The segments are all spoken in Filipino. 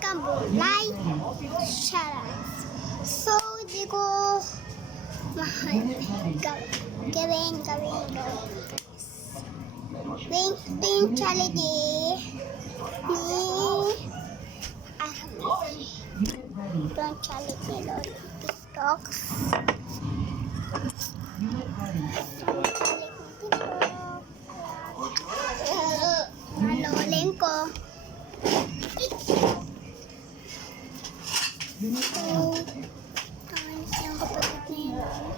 kang bulay. Charot. So, di ko mahal. Gawin. Ito yung challenge ni ito yung challenge ni Lolo TikToks. Naloleng ko. So, tangan siyang kapatid na yun.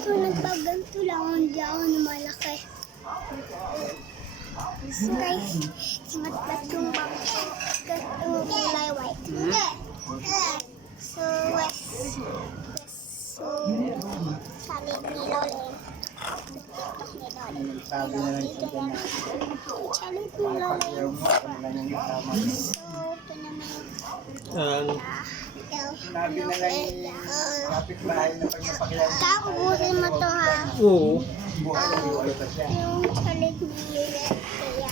So, nagbaganto lang. Hindi ako malaki. So, guys, singat ba itong kulay white? So, so, salit ni Loleng. TikTok ni Loleng. Salit ni Loleng. So, ito naman. Sinabi na lang yung kapit-bahay na pag napakilala. Kakubusin mo to ha. Oo. Buhay na yung ulit siya. Yung salit ni Tia.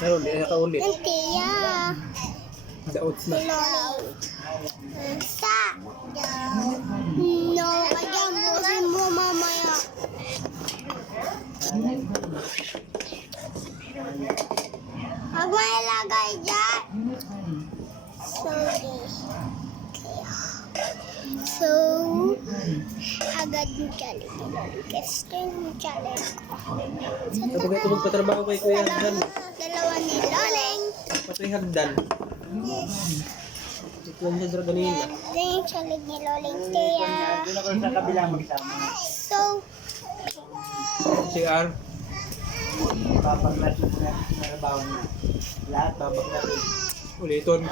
Pero hindi na kaulit. Yung Tia. Daot na. Loleng. Sa. No, kaya busin mo mamaya. Huwag mo ilagay dyan. So, agad yung challenge. Gusto yung challenge ko. Kapag ito magpatrabaho kay Kuya Hagdan, Dalawa ni Loleng. patoy Hagdan. Ito lang siya ganina. Ito yung challenge ni Loleng Tia. Doon ako sa kabila magsama. So, CR. Papaglas yung mga trabaho niya. Lahat papaglas. Uliton.